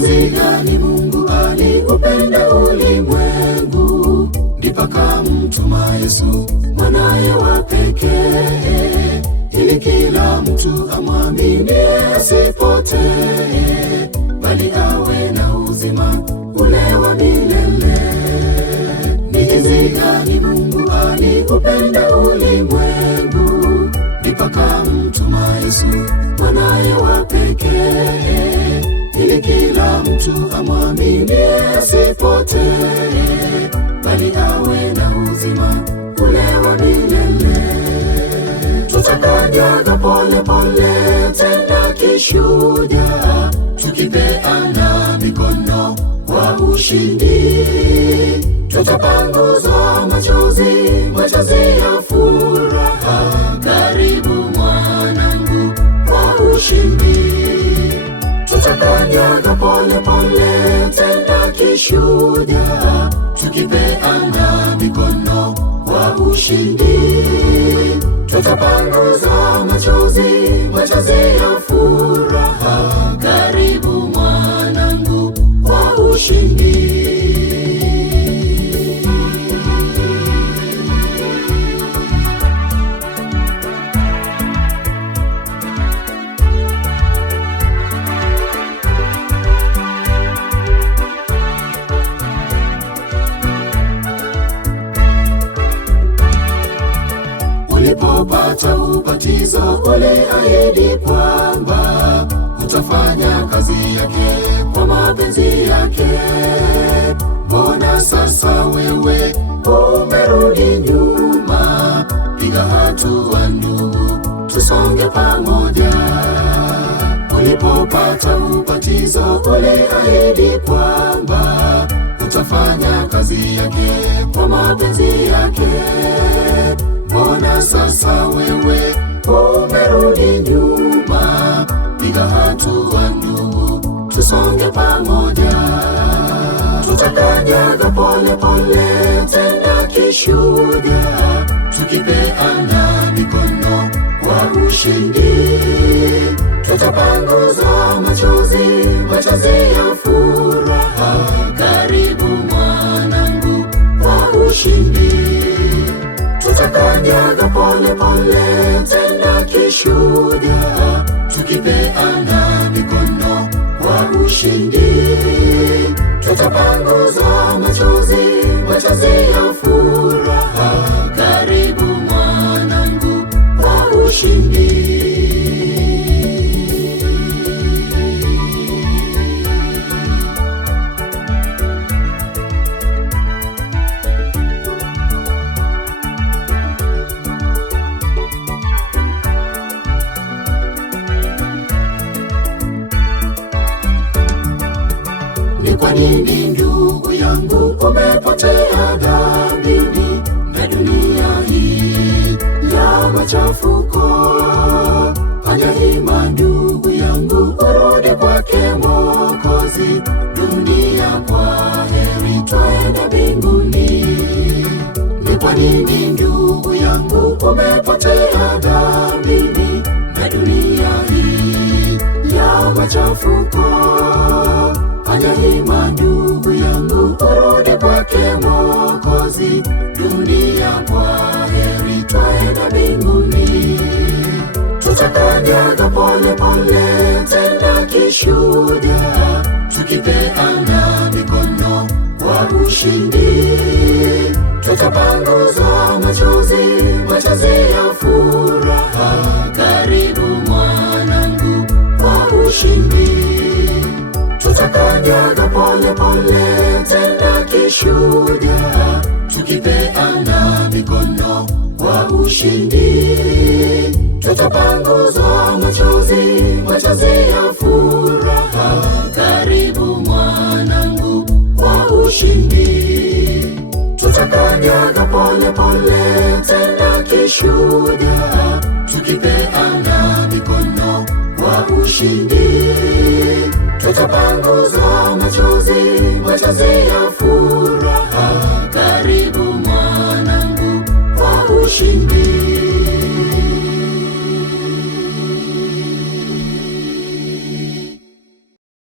jinsi gani Mungu aliupenda ulimwengu, ndipo akamtuma Yesu mwanaye wa pekee, ili kila mtu amwaminie asipotee, bali awe na uzima ule wa milele. Ni jinsi gani Mungu aliupenda ulimwengu, ndipo akamtuma Yesu mwanaye wa pekee, ili kila mtu amwaminie asipotee, bali awe na uzima ule wa milele. Tutakanyaga pole pole tena kishujaa, tukipeana mikono kwa ushindi. Tutapanguzwa machozi ya furaha, karibu mwanangu kwa ushindi. Tutakanyaga pole pole tena kishujaa, tukipeana mikono kwa ushindi. Tutapanguzwa machozi ya furaha, karibu mwanangu kwa ushindi. Ulipopata ubatizo uliahidi kwamba utafanya kazi yake kwa mapenzi yake. Mbona sasa wewe umerudi nyuma? Piga hatua ndugu, tusonge pamoja. Ulipopata ubatizo uliahidi kwamba utafanya kazi yake kwa mapenzi yake. Mbona sasa wewe umerudi nyuma? Piga hatua ndugu, tusonge pamoja. Tutakanyaga pole pole tena kishujaa, tukipeana mikono kwa ushindi. Tutapanguzwa machozi ya furaha, karibu mwanangu kwa ushindi. Tutakanyaga pole pole tena kishujaa, tukipeana mikono kwa ushindi. Tutapanguzwa machozi ya furaha, karibu mwanangu kwa ushindi. Ni kwa nini ndugu yangu umepotea dhambini na dunia hii ya machafuko? Fanya hima ndugu yangu, urudi kwake Mwokozi. Dunia kwa heri, twaenda mbinguni. Ni kwa nini ndugu yangu umepotea dhambini na dunia hii ya machafuko? Fanya hima ndugu yangu, urudi kwake Mwokozi. Dunia kwa heri, twaenda mbinguni. Tutakanyaga pole pole tena kishujaa, tukipeana mikono kwa ushindi. Tutapanguzwa machozi ya furaha, karibu mwanangu kwa ushindi. Tutakanyaga pole pole tena kishujaa, tukipeana mikono kwa ushindi. Tutapanguzwa machozi ya furaha, karibu mwanangu kwa ushindi. Tutakanyaga pole pole tena kishujaa, tukipeana mikono kwa ushindi. Tutapanguzwa machozi ya furaha, karibu mwanangu kwa ushindi.